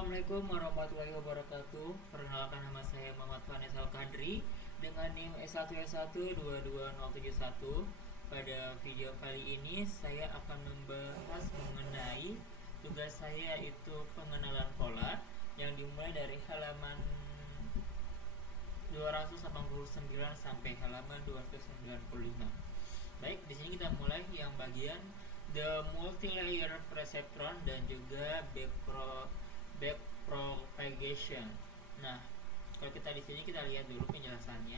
Assalamualaikum warahmatullahi wabarakatuh. Perkenalkan, nama saya Muhammad Fanes Al-Kadri dengan NIM S1S1220071. Pada video kali ini saya akan membahas mengenai tugas saya, yaitu pengenalan pola yang dimulai dari halaman 289 sampai halaman 295. Baik, di sini kita mulai yang bagian the multilayer perceptron dan juga backpropagation. Nah, kalau kita di sini kita lihat dulu penjelasannya.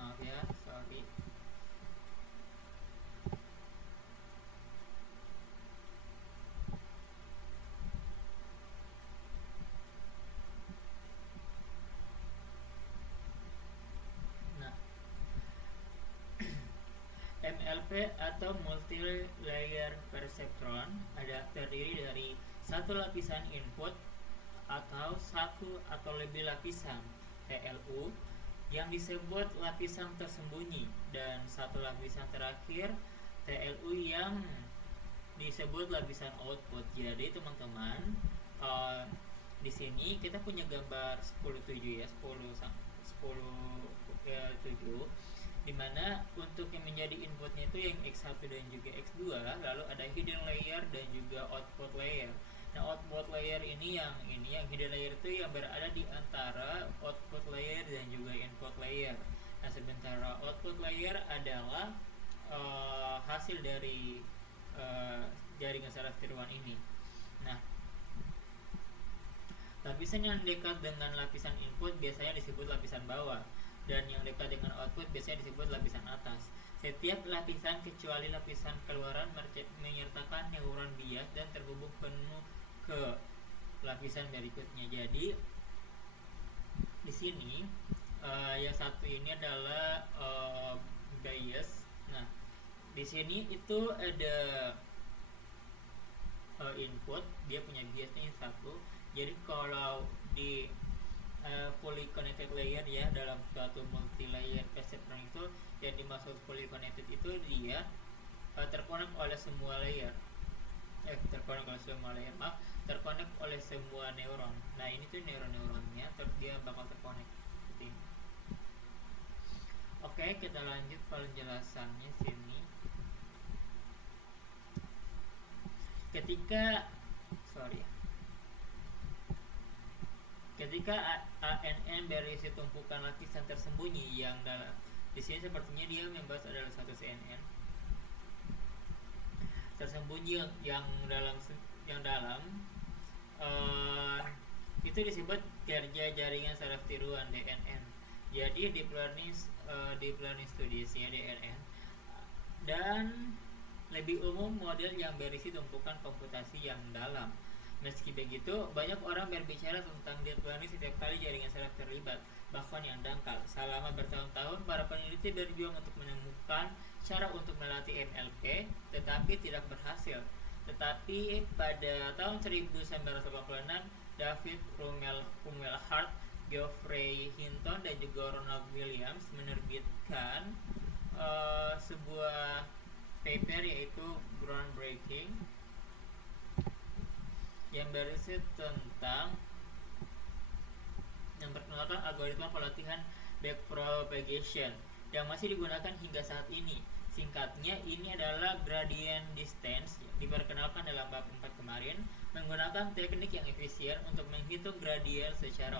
Maaf ya, sorry. Nah, MLP atau multi-layer perceptron terdiri dari satu lapisan input atau satu atau lebih lapisan TLU yang disebut lapisan tersembunyi, dan satu lapisan terakhir TLU yang disebut lapisan output. Jadi teman-teman, di sini kita punya gambar 10:7 ya, 10:7, dimana untuk yang menjadi inputnya itu yang X1 dan juga X2, lalu ada hidden layer dan juga output layer. Nah, output layer ini yang hidden layer itu yang berada di antara output layer dan juga input layer. Nah, sementara output layer adalah hasil dari jaringan saraf tiruan ini. Nah, lapisan yang dekat dengan lapisan input biasanya disebut lapisan bawah, dan yang dekat dengan output biasanya disebut lapisan atas. Setiap lapisan kecuali lapisan keluaran menyertakan neuron bias dan terhubung penuh ke lapisan berikutnya. Jadi di sini yang satu ini adalah bias. Nah, di sini itu ada input, dia punya biasnya satu. Jadi kalau di fully connected layer ya, dalam suatu multi layer perceptron itu yang dimaksud fully connected itu dia terkonek oleh semua layer, terkonek oleh semua neuron. Nah, ini tuh neuronnya dia bakal terkonek seperti ini. Oke, kita lanjut penjelasannya sini. Ketika ANN berisi tumpukan lapisan tersembunyi yang dalam, di sini sepertinya dia membahas adalah satu CNN tersembunyi yang dalam itu disebut kerja jaringan saraf tiruan DNN. Jadi deep learning studies ya, DNN, dan lebih umum model yang berisi tumpukan komputasi yang dalam. Meski begitu, banyak orang berbicara tentang deep learning setiap kali jaringan saraf terlibat, bahkan yang dangkal. Selama bertahun-tahun, para peneliti berjuang untuk menemukan cara untuk melatih MLP, tetapi tidak berhasil. Tetapi pada tahun 1986, David Rumelhart, Geoffrey Hinton, dan juga Ronald Williams menerbitkan sebuah paper, yaitu groundbreaking, yang berisi tentang yang memperkenalkan algoritma pelatihan backpropagation yang masih digunakan hingga saat ini. Singkatnya, ini adalah gradient distance, diperkenalkan dalam bab 4 kemarin, menggunakan teknik yang efisien untuk menghitung gradient secara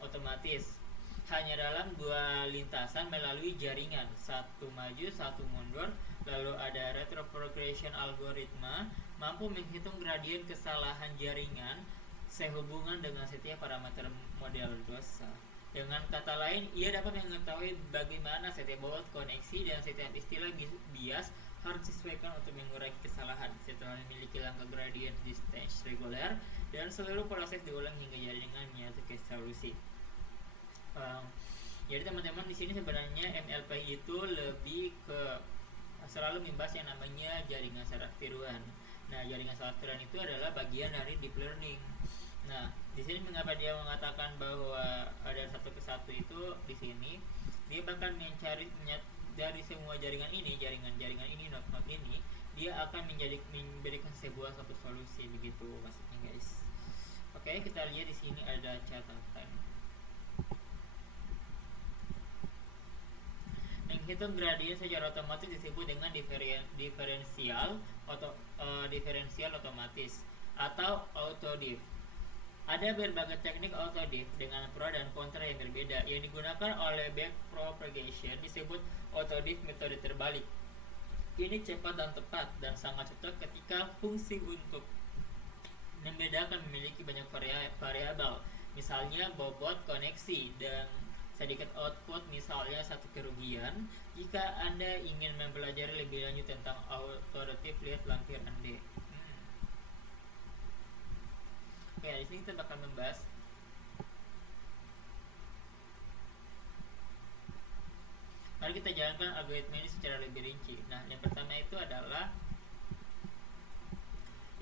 otomatis hanya dalam dua lintasan melalui jaringan, satu maju satu mundur. Lalu ada retroprogression algoritma, mampu menghitung gradien kesalahan jaringan sehubungan dengan setiap parameter model dosa. Dengan kata lain, ia dapat mengetahui bagaimana setiap baut koneksi dan setiap istilah bias harus disesuaikan untuk mengurangi kesalahan. Setelah memiliki langkah gradient distance reguler, dan seluruh proses diulang hingga jaringan menyatu ke solusi. Jadi teman-teman, di sini sebenarnya MLP itu lebih ke selalu membahas yang namanya jaringan saraf tiruan. Nah, jaringan saraf tiruan itu adalah bagian dari deep learning. Nah, di sini mengapa dia mengatakan bahwa ada satu ke satu itu di sini dia bakal mencari dari semua jaringan ini, jaringan ini, node ini, dia akan memberikan sebuah satu solusi begitu maksudnya guys. Oke, kita lihat di sini ada catatan. Menghitung gradien secara otomatis disebut dengan diferensial otomatis atau autodiff. Ada berbagai teknik autodiff dengan pro dan kontra yang berbeda. Yang digunakan oleh backpropagation disebut autodiff metode terbalik. Ini cepat dan tepat dan sangat cocok ketika fungsi untuk membedakan memiliki banyak variabel, misalnya bobot koneksi dan sedikit output, misalnya satu kerugian. Jika Anda ingin mempelajari lebih lanjut tentang autodiff, lihat lampiran D. Ya, di sini kita bakal membahas mari kita jalankan algoritma ini secara lebih rinci. Nah, yang pertama itu adalah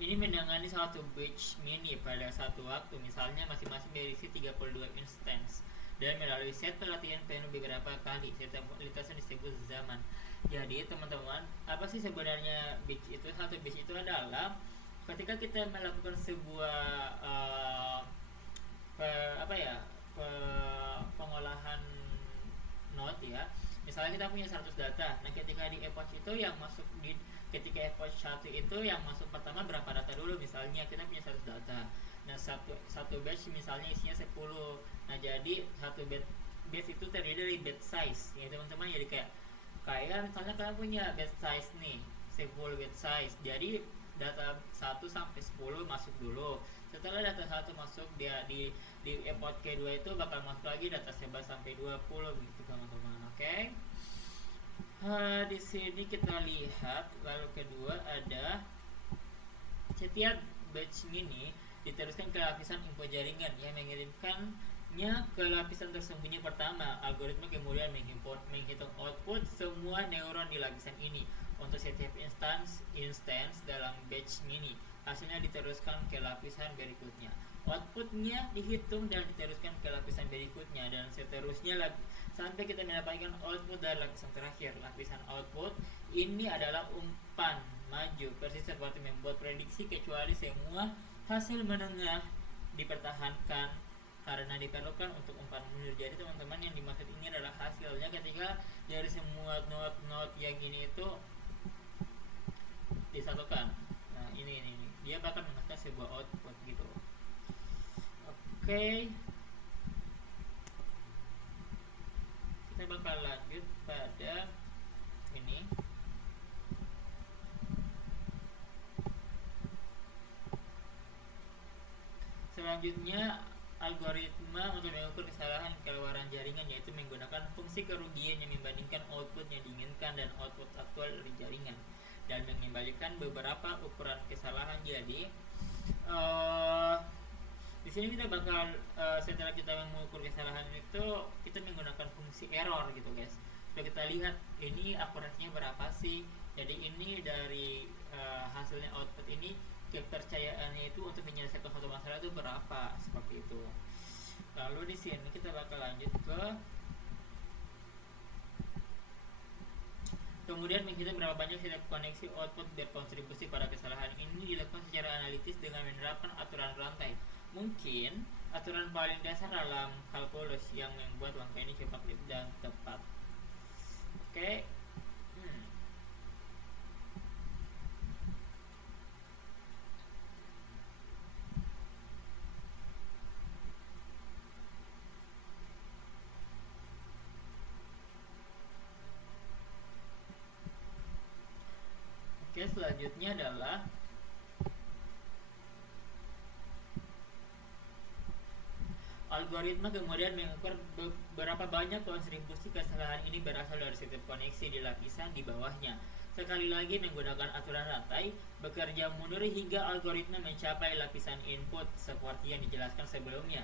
ini menangani satu batch mini pada satu waktu, misalnya masing-masing berisi 32 instance dan melalui set pelatihan penuh beberapa kali. Set lintasan disebut zaman. Jadi teman-teman, apa sih sebenarnya batch itu? Satu batch itu adalah ketika kita melakukan sebuah pengolahan node ya. Misalnya kita punya 100 data. Nah, ketika di epoch itu yang masuk di ketika epoch 1 itu yang masuk pertama berapa data dulu, misalnya kita punya 100 data. Nah, satu batch misalnya isinya 10. Nah, jadi satu batch itu terdiri dari batch size. Ya, teman-teman, jadi kayak misalnya kalian punya batch size nih, 10 batch size. Jadi data 1 sampai 10 masuk dulu. Setelah data 1 masuk, dia di epoch kedua itu bakal masuk lagi data 11 sampai 20 gitu teman-teman. Oke. Di sini kita lihat lalu kedua ada setiap batch mini diteruskan ke lapisan info jaringan yang mengirimkannya ke lapisan tersembunyi pertama. Algoritma kemudian menghitung output semua neuron di lapisan ini untuk setiap instance dalam batch mini. Hasilnya diteruskan ke lapisan berikutnya. Outputnya dihitung dan diteruskan ke lapisan berikutnya dan seterusnya sampai kita mendapatkan output dari lapisan terakhir. Lapisan output ini adalah umpan maju, persis seperti membuat prediksi, kecuali semua hasil menengah dipertahankan karena diperlukan untuk umpan mundur. Jadi teman-teman, yang dimaksud ini adalah hasilnya ketika dari semua node yang ini itu disatukan. Nah, ini dia bakal menghasilkan sebuah output gitu. Oke. Kita bakal lanjut pada ini. Selanjutnya, algoritma untuk mengukur kesalahan keluaran jaringan, yaitu menggunakan fungsi kerugian yang membandingkan output yang diinginkan dan output aktual dari jaringan dan mengembalikan beberapa ukuran kesalahan. Jadi di sini kita bakal setelah kita mengukur kesalahan itu, kita menggunakan fungsi error gitu guys. Supaya kita lihat ini akurasinya berapa sih. Jadi ini dari hasilnya output ini, kepercayaannya itu untuk menyelesaikan satu masalah itu berapa, seperti itu. Lalu di sini kita bakal lanjut ke kemudian menghitung berapa banyak setiap koneksi output berkontribusi pada kesalahan. Ini dilakukan secara analitis dengan menerapkan aturan rantai. Mungkin aturan paling dasar dalam kalkulus yang membuat langkah ini cepat dan tepat. Oke. Oke, selanjutnya adalah algoritma kemudian mengukur berapa banyak kontribusi kesalahan ini berasal dari setiap koneksi di lapisan di bawahnya. Sekali lagi, menggunakan aturan rantai, bekerja mundur hingga algoritma mencapai lapisan input seperti yang dijelaskan sebelumnya.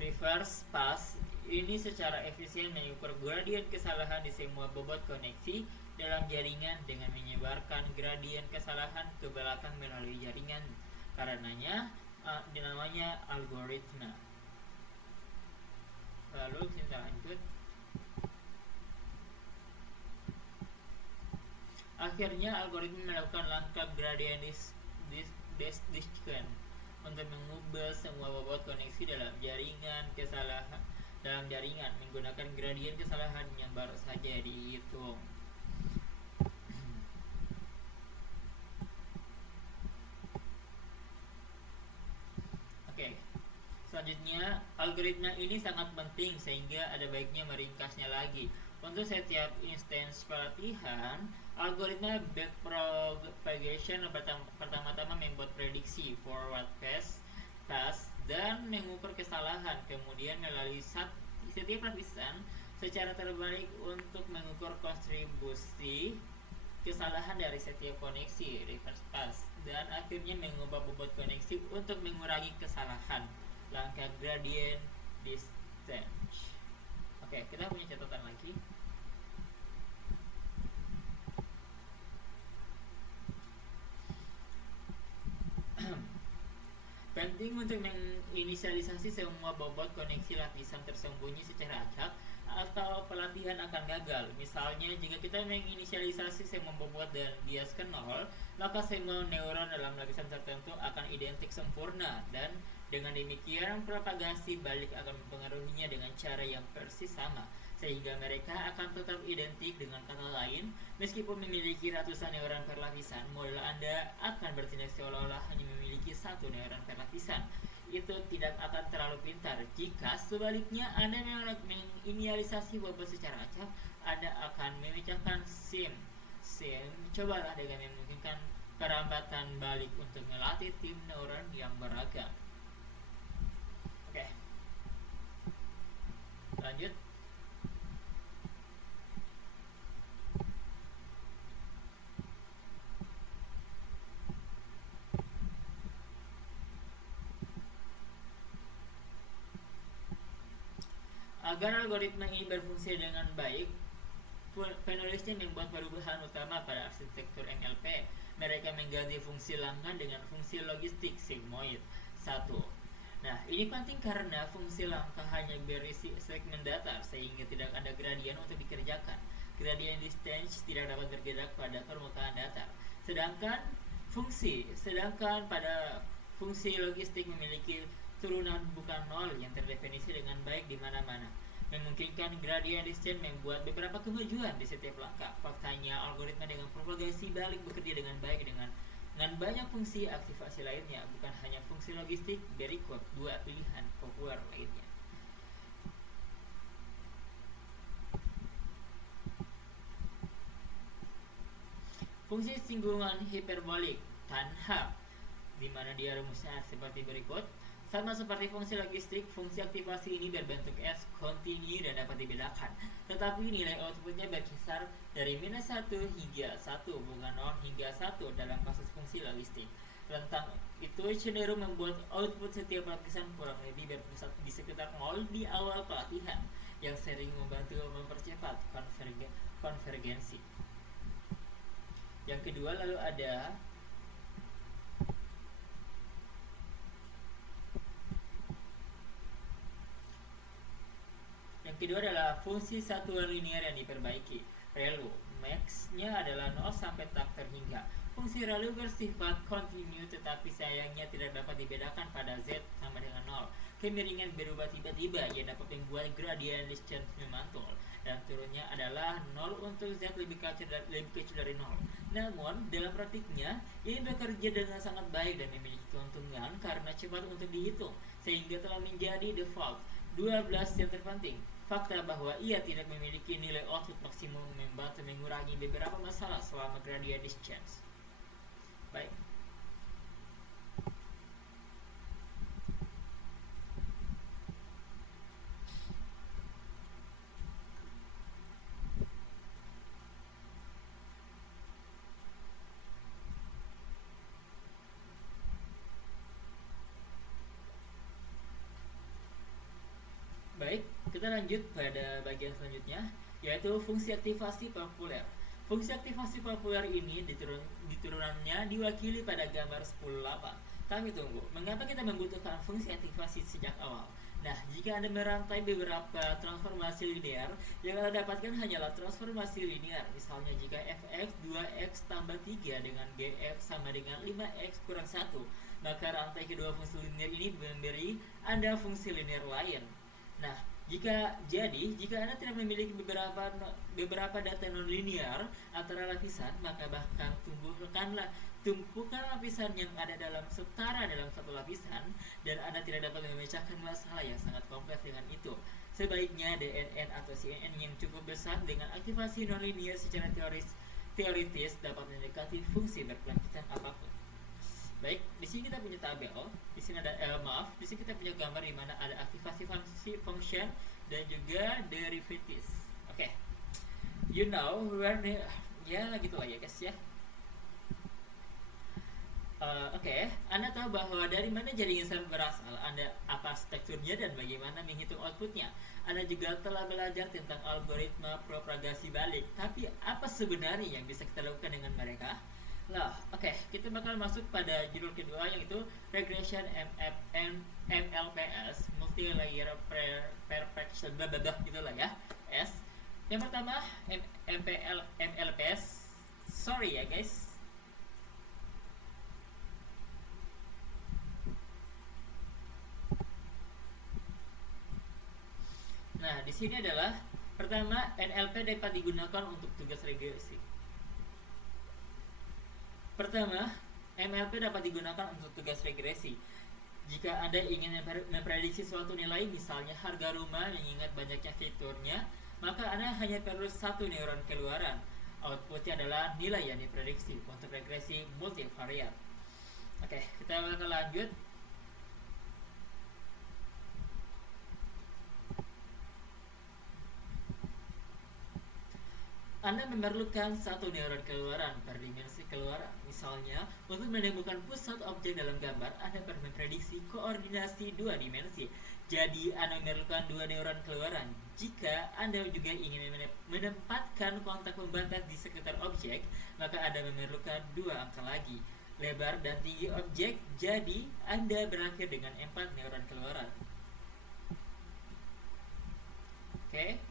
Reverse pass ini secara efisien mengukur gradien kesalahan di semua bobot koneksi dalam jaringan dengan menyebarkan gradien kesalahan ke belakang melalui jaringan. Karenanya dinamanya algoritma. Lalu kita lanjut. Akhirnya algoritma melakukan langkah gradient descent untuk mengubah semua bobot koneksi dalam jaringan menggunakan gradien kesalahan yang baru saja dihitung. Oke. Selanjutnya, algoritma ini sangat penting sehingga ada baiknya meringkasnya lagi. Untuk setiap instance pelatihan, algoritma backpropagation pertama-tama membuat prediksi forward pass, dan mengukur kesalahan. Kemudian melalui setiap lapisan secara terbalik untuk mengukur kontribusi kesalahan dari setiap koneksi reverse pass, dan akhirnya mengubah bobot koneksi untuk mengurangi kesalahan. Langkah gradient descent. Oke, kita punya catatan lagi. Penting untuk menginisialisasi semua bobot koneksi lapisan tersembunyi secara acak atau pelatihan akan gagal. Misalnya, jika kita menginisialisasi semua bobot dan bias ke 0, maka semua neuron dalam lapisan tertentu akan identik sempurna, dan dengan demikian propagasi balik akan mempengaruhinya dengan cara yang persis sama, sehingga mereka akan tetap identik. Dengan kata lain, meskipun memiliki ratusan neuron per lapisan, model Anda akan bertindak seolah-olah hanya memiliki satu neuron per lapisan. Itu tidak akan terlalu pintar. Jika sebaliknya Anda menginisialisasi bobot secara acak, Anda akan memecahkan SIM. Cobalah dengan memungkinkan perambatan balik untuk melatih tim neuron yang beragam. Oke. Lanjut. Agar algoritma ini berfungsi dengan baik, penulisnya membuat perubahan utama pada arsitektur NLP. Mereka mengganti fungsi langkah dengan fungsi logistik sigmoid 1. Nah, ini penting karena fungsi langkah hanya berisi segmen datar, sehingga tidak ada gradien untuk dikerjakan. Gradient distance tidak dapat bergerak pada permukaan datar. Sedangkan pada fungsi logistik memiliki turunan bukan nol yang terdefinisi dengan baik di mana-mana, memungkinkan gradient descent membuat beberapa kemajuan di setiap langkah. Faktanya, algoritma dengan propagasi balik bekerja dengan baik dengan banyak fungsi aktivasi lainnya, bukan hanya fungsi logistik. Berikut dua pilihan populer lainnya. Fungsi singgungan hiperbolik tanha, di mana dia rumusnya seperti berikut. Sama seperti fungsi logistik, fungsi aktivasi ini berbentuk S kontinu dan dapat dibedakan. Tetapi nilai outputnya berkisar dari -1 hingga 1, bukan 0 hingga 1 dalam kasus fungsi logistik. Rentang itu cenderung membuat output setiap lapisan kurang lebih berpusat di sekitar 0 di awal pelatihan, yang sering membantu mempercepat konvergensi. Yang kedua, lalu ada adalah fungsi satuan linear yang diperbaiki. ReLU max-nya adalah 0 sampai tak terhingga. Fungsi ReLU bersifat kontinu, tetapi sayangnya tidak dapat dibedakan pada Z sama dengan 0. Kemiringan berubah tiba-tiba yang dapat membuat gradient descent memantul, dan turunnya adalah 0 untuk Z lebih kecil dari 0. Namun, dalam praktiknya, ini bekerja dengan sangat baik dan memiliki keuntungan karena cepat untuk dihitung, sehingga telah menjadi default. 12 yang terpenting, fakta bahwa ia tidak memiliki nilai output maksimum membantu mengurangi beberapa masalah selama gradient descent. Baik. Baik, kita lanjut pada bagian selanjutnya, yaitu fungsi aktivasi populer. Fungsi aktivasi populer ini diturunannya diwakili pada gambar 10.8. Tapi tunggu, mengapa kita membutuhkan fungsi aktivasi sejak awal? Nah, jika Anda merantai beberapa transformasi linear, yang Anda dapatkan hanyalah transformasi linear. Misalnya jika fx 2x tambah 3 dengan gx sama dengan 5x kurang 1, maka rantai kedua fungsi linear ini memberi Anda fungsi linear lain. Nah, jika Anda tidak memiliki beberapa data nonlinear antara lapisan, maka bahkan tumpukan lapisan yang ada setara dalam satu lapisan, dan Anda tidak dapat memecahkan masalah yang sangat kompleks dengan itu. Sebaiknya DNN atau CNN yang cukup besar dengan aktivasi nonlinear secara teoritis dapat mendekati fungsi berkelanjutan apapun. Baik, di sini kita punya tabel. Di sini ada di sini kita punya gambar di mana ada aktivasi function dan juga derivatives. Oke. You know where ya gitulah ya guys ya. Oke, Anda tahu bahwa dari mana jaringan server berasal, apa strukturnya dan bagaimana menghitung outputnya. Anda juga telah belajar tentang algoritma propagasi balik. Tapi apa sebenarnya yang bisa kita lakukan dengan mereka? Nah, oke, kita bakal masuk pada judul kedua, yaitu Regression MLPS, Multi Layer Perfection, gitulah ya, S. Yang pertama, MLPS. Sorry ya guys. Nah, di sini adalah pertama, NLP dapat digunakan untuk tugas regresi. Pertama, MLP dapat digunakan untuk tugas regresi. Jika Anda ingin memprediksi suatu nilai, misalnya harga rumah mengingat banyaknya fiturnya, maka Anda hanya perlu satu neuron keluaran. Outputnya adalah nilai yang diprediksi untuk regresi multivariat. Oke, kita akan lanjut. Anda memerlukan satu neuron keluaran per dimensi keluaran. Misalnya, untuk menemukan pusat objek dalam gambar, Anda perlu memprediksi koordinasi dua dimensi. Jadi, Anda memerlukan dua neuron keluaran. Jika Anda juga ingin menempatkan kontak pembatas di sekitar objek, maka Anda memerlukan dua angka lagi, lebar dan tinggi objek. Jadi, Anda berakhir dengan 4 neuron keluaran. Oke.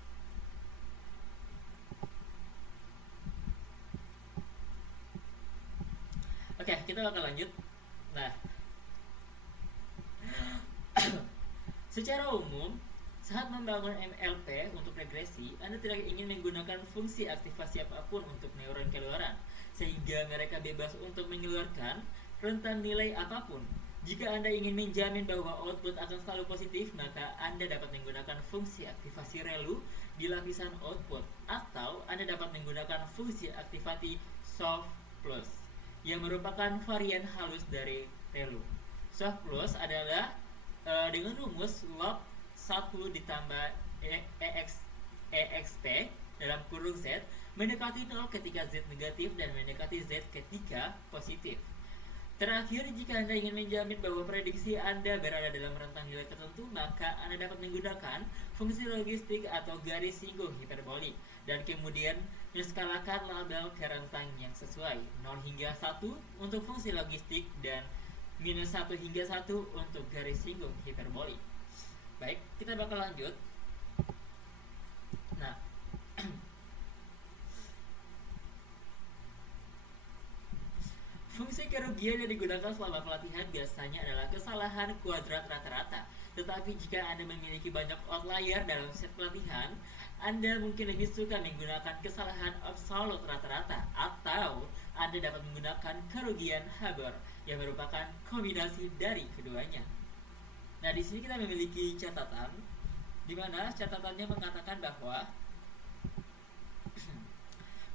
Oke, kita bakal lanjut. Nah, secara umum, saat membangun MLP untuk regresi, Anda tidak ingin menggunakan fungsi aktivasi apapun untuk neuron keluaran, sehingga mereka bebas untuk mengeluarkan rentan nilai apapun. Jika Anda ingin menjamin bahwa output akan selalu positif, maka Anda dapat menggunakan fungsi aktivasi ReLU di lapisan output, atau Anda dapat menggunakan fungsi aktivasi Soft Plus yang merupakan varian halus dari ReLU. Soft Plus adalah dengan rumus log 1 ditambah exp dalam kurung Z mendekati 0 ketika Z negatif dan mendekati Z ketika positif. Terakhir, jika Anda ingin menjamin bahwa prediksi Anda berada dalam rentang nilai tertentu, maka Anda dapat menggunakan fungsi logistik atau garis singgung hiperbolik, dan kemudian menskalakan label ke rentang yang sesuai, 0 hingga 1 untuk fungsi logistik dan minus 1 hingga 1 untuk garis singgung hiperbolik. Baik, kita bakal lanjut. Nah, fungsi kerugian yang digunakan selama pelatihan biasanya adalah kesalahan kuadrat rata-rata. Tetapi jika Anda memiliki banyak outlier dalam set pelatihan, Anda mungkin lebih suka menggunakan kesalahan absolut rata-rata, atau Anda dapat menggunakan kerugian Haber yang merupakan kombinasi dari keduanya. Nah, di sini kita memiliki catatan, di mana catatannya mengatakan bahwa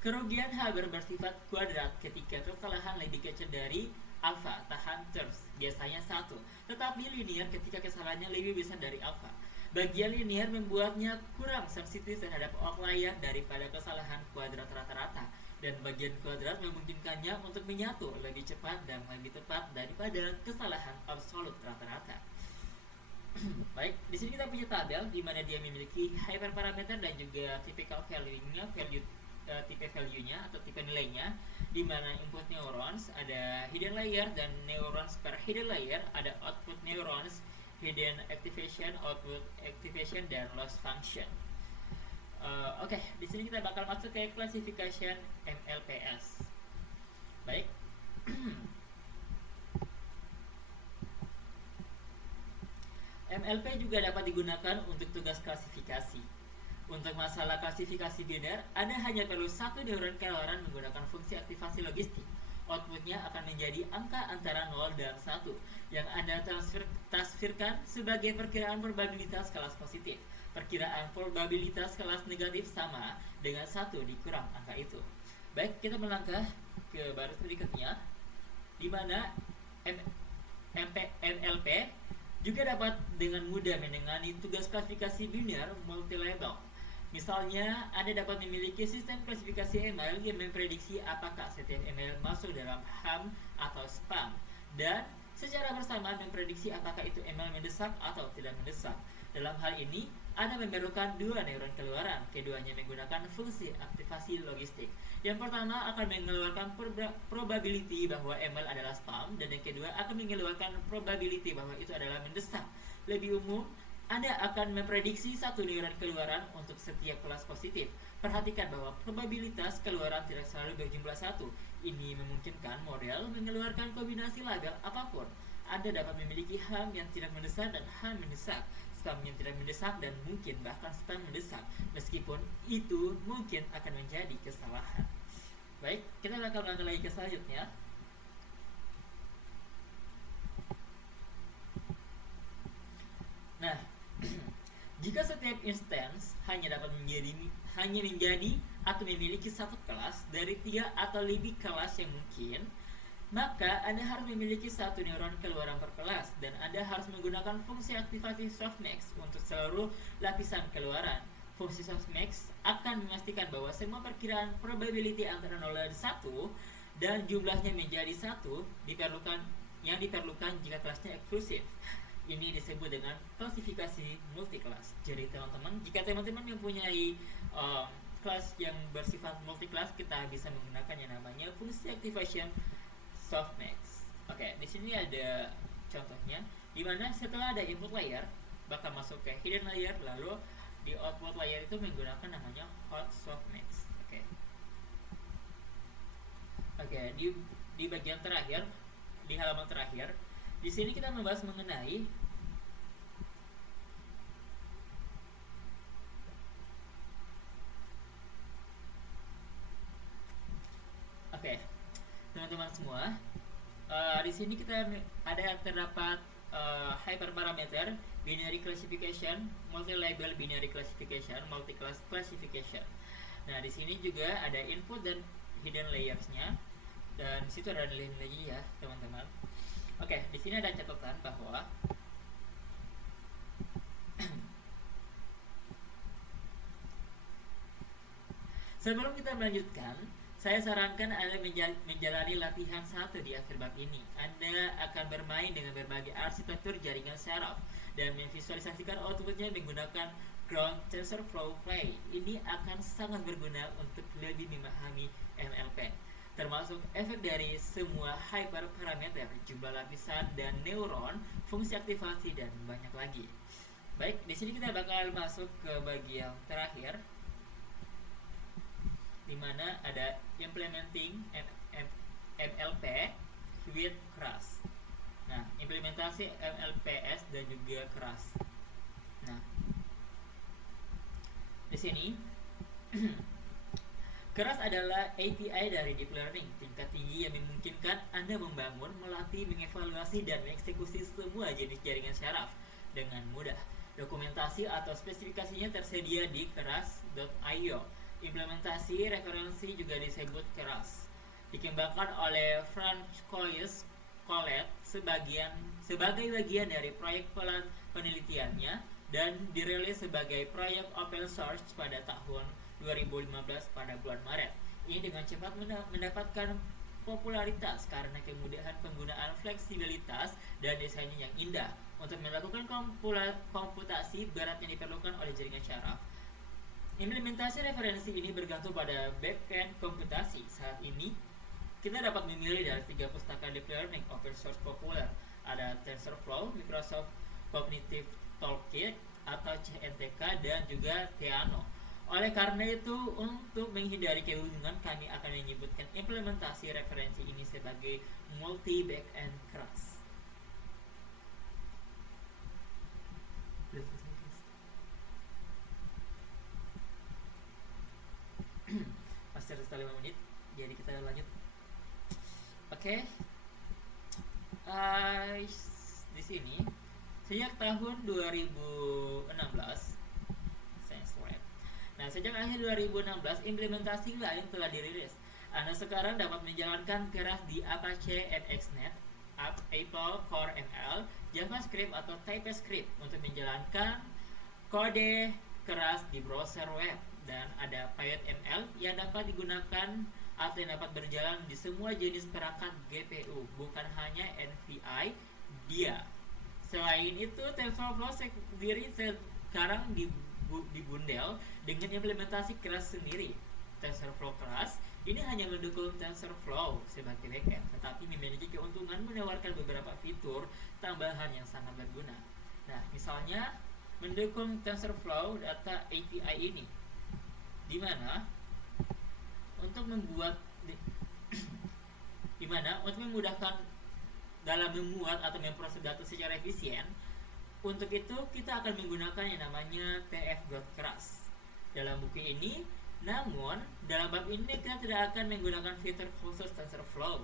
kerugian Haber bersifat kuadrat ketika kesalahan lebih kecil dari alfa, tahan terms, biasanya 1, tetapi linear ketika kesalahannya lebih besar dari alfa. Bagian linear membuatnya kurang sensitif terhadap outlier daripada kesalahan kuadrat rata-rata, dan bagian kuadrat memungkinkannya untuk menyatu lebih cepat dan lebih tepat daripada kesalahan absolut rata-rata. Baik, di sini kita punya tabel di mana dia memiliki hyperparameter dan juga typical value-nya, value tipe value-nya atau tipe nilainya, di mana input neurons ada hidden layer dan neurons per hidden layer, ada output neurons, hidden activation, output activation, dan loss function. Oke, di sini kita bakal masuk ke classification MLPS. Baik. MLP juga dapat digunakan untuk tugas klasifikasi. Untuk masalah klasifikasi biner, Anda hanya perlu satu neuron keluaran menggunakan fungsi aktivasi logistik. Outputnya akan menjadi angka antara 0 dan 1 yang Anda transferkan sebagai perkiraan probabilitas kelas positif. Perkiraan probabilitas kelas negatif sama dengan 1 dikurang angka itu. Baik, kita melangkah ke baris berikutnya, di mana MLP juga dapat dengan mudah menangani tugas klasifikasi biner multi-level. Misalnya, Anda dapat memiliki sistem klasifikasi email yang memprediksi apakah setiap email masuk dalam HAM atau spam, dan secara bersamaan memprediksi apakah itu email mendesak atau tidak mendesak. Dalam hal ini, Anda memerlukan dua neuron keluaran. Keduanya menggunakan fungsi aktivasi logistik. Yang pertama akan mengeluarkan probability bahwa email adalah spam, dan yang kedua akan mengeluarkan probability bahwa itu adalah mendesak. Lebih umum, Anda akan memprediksi satu neuron keluaran untuk setiap kelas positif. Perhatikan bahwa probabilitas keluaran tidak selalu berjumlah 1. Ini memungkinkan model mengeluarkan kombinasi label apapun. Anda dapat memiliki HAM yang tidak mendesak dan HAM mendesak, spam yang tidak mendesak, dan mungkin bahkan spam mendesak. Meskipun itu mungkin akan menjadi kesalahan. Baik, kita bakal melangkah lagi ke selanjutnya. Nah, jika setiap instance hanya menjadi atau memiliki satu kelas dari 3 atau lebih kelas yang mungkin, maka Anda harus memiliki satu neuron keluaran per kelas, dan Anda harus menggunakan fungsi aktivasi softmax untuk seluruh lapisan keluaran. Fungsi softmax akan memastikan bahwa semua perkiraan probability antara 0 dan 1 dan jumlahnya menjadi 1 diperlukan jika kelasnya eksklusif. Ini disebut dengan klasifikasi multi-kelas. Jadi teman-teman, jika teman-teman mempunyai kelas yang bersifat multi-kelas, kita bisa menggunakan yang namanya fungsi activation softmax. Oke, di sini ada contohnya, di mana setelah ada input layer bakal masuk ke hidden layer, lalu di output layer itu menggunakan namanya hot softmax. Oke, di bagian terakhir, di halaman terakhir, di sini kita membahas mengenai teman-teman semua, di sini kita ada terdapat hyperparameter, binary classification, multi-label binary classification, multi-class classification. Nah, di sini juga ada input dan hidden layers-nya, dan di situ ada nilai-nilainya ya, teman-teman. Oke, di sini ada catatan bahwa sebelum kita melanjutkan, saya sarankan Anda menjalani latihan 1 di akhir bab ini. Anda akan bermain dengan berbagai arsitektur jaringan saraf dan memvisualisasikan outputnya menggunakan ground TensorFlow Play. Ini akan sangat berguna untuk lebih memahami MLP, termasuk efek dari semua hyperparameter, jumlah lapisan dan neuron, fungsi aktivasi, dan banyak lagi. Baik, di sini kita bakal masuk ke bagian terakhir, di mana ada implementing MLP with keras. Nah, implementasi MLPS dan juga keras. Nah, di sini keras adalah API dari deep learning tingkat tinggi yang memungkinkan Anda membangun, melatih, mengevaluasi, dan mengeksekusi semua jenis jaringan saraf dengan mudah. Dokumentasi atau spesifikasinya tersedia di keras.io. Implementasi referensi juga disebut keras. Dikembangkan oleh Francois Collet sebagai bagian dari proyek penelitiannya dan dirilis sebagai proyek open source pada tahun 2015 pada bulan Maret. Ini dengan cepat mendapatkan popularitas karena kemudahan penggunaan, fleksibilitas, dan desainnya yang indah. Untuk melakukan komputasi berat yang diperlukan oleh jaringan saraf, Implementasi referensi ini bergantung pada backend komputasi. Saat ini, kita dapat memilih dari 3 pustaka deep learning open source populer. Ada TensorFlow, Microsoft Cognitive Toolkit atau CNTK, dan juga Theano. Oleh karena itu, untuk menghindari kebingungan, kami akan menyebutkan implementasi referensi ini sebagai multi backend keras. Masih ada 5 menit, jadi kita lanjut. Oke. Di sini sejak tahun 2016 Science Lab. Nah, sejak akhir 2016 implementasi lain telah dirilis. Anda sekarang dapat menjalankan keras di Apache MXNet, Apple Core ML, JavaScript atau TypeScript untuk menjalankan kode keras di browser web, dan ada PythonML yang dapat digunakan atau yang dapat berjalan di semua jenis perangkat GPU, bukan hanya NVIDIA dia. Selain itu, TensorFlow sendiri sekarang dibundel dengan implementasi keras sendiri. TensorFlow keras ini hanya mendukung TensorFlow sebagai backend, tetapi memiliki keuntungan menawarkan beberapa fitur tambahan yang sangat berguna. Nah, misalnya mendukung TensorFlow Data API ini, di mana untuk memudahkan dalam memuat atau memproses data secara efisien. Untuk itu kita akan menggunakan yang namanya tf.keras dalam buku ini. Namun dalam bab ini kita tidak akan menggunakan fitur khusus TensorFlow.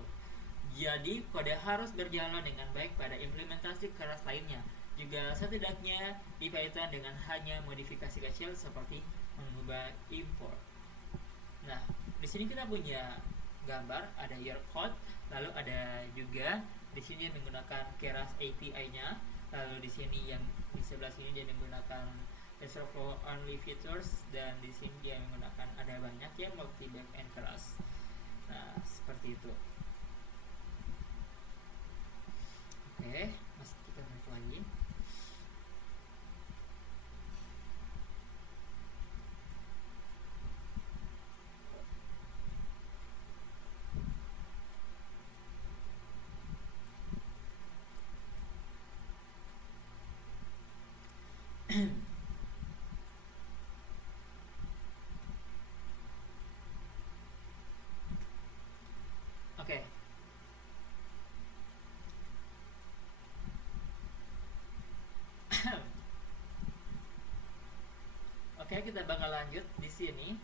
Jadi kode harus berjalan dengan baik pada implementasi keras lainnya, juga setidaknya di Python, dengan hanya modifikasi kecil seperti mengubah import. Nah, di sini kita punya gambar, ada your code, lalu ada juga di sini menggunakan keras API-nya, lalu di sini yang di sebelah sini dia menggunakan TensorFlow only features, dan di sini dia menggunakan ada banyak ya multi backend keras. Nah, seperti itu. Oke, masih 3 menit lagi. Oke. Oke, kita bakal lanjut di sini.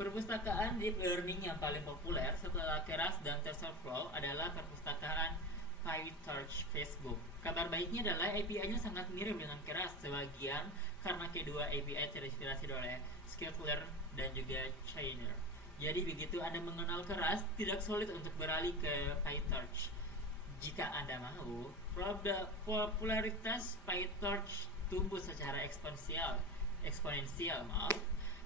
Perpustakaan deep learning yang paling populer setelah Keras dan TensorFlow adalah perpustakaan PyTorch Facebook. Kabar baiknya adalah API-nya sangat mirip dengan Keras sebagian karena kedua API terinspirasi oleh Sklearn dan juga Chainer. Jadi begitu Anda mengenal Keras, tidak sulit untuk beralih ke PyTorch. Jika Anda mau, popularitas PyTorch tumbuh secara eksponensial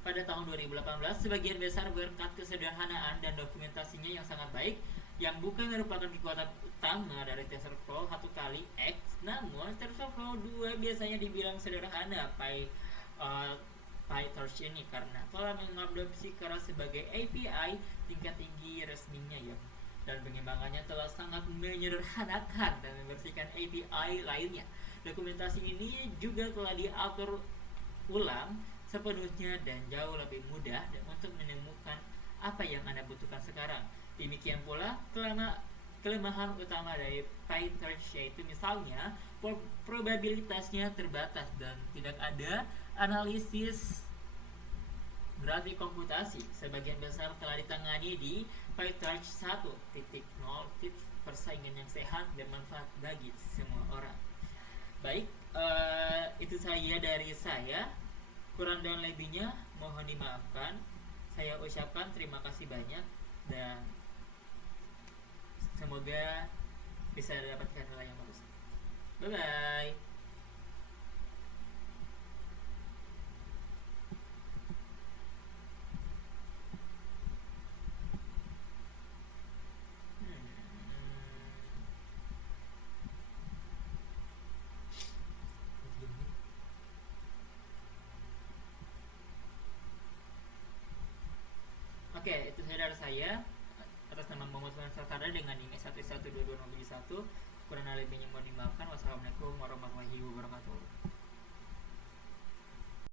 pada tahun 2018, sebagian besar berkat kesederhanaan dan dokumentasinya yang sangat baik, yang bukan merupakan kekuatan utama dari TensorFlow 1x. Namun TensorFlow 2 biasanya dibilang sederhana PyTorch ini karena telah mengadopsi Keras sebagai API tingkat tinggi resminya ya, dan pengembangannya telah sangat menyederhanakan dan membersihkan API lainnya. Dokumentasi ini juga telah diatur ulang sepenuhnya dan jauh lebih mudah untuk menemukan apa yang Anda butuhkan sekarang. Demikian pula kelemahan utama dari PyTorch, yaitu misalnya probabilitasnya terbatas dan tidak ada analisis grafik komputasi. Sebagian besar telah ditangani di PyTorch 1.0. Persaingan yang sehat dan manfaat bagi semua orang. Baik, itu saja dari saya. Kurang dan lebihnya mohon dimaafkan. Saya ucapkan terima kasih banyak dan semoga bisa dapatkan nilai yang bagus. Bye bye. Oke, itu saja dari saya atas nama Muhammad Sultan dengan NIM 1122071. Kurang lebihnya mohon dimaafkan. Wassalamualaikum warahmatullahi wabarakatuh.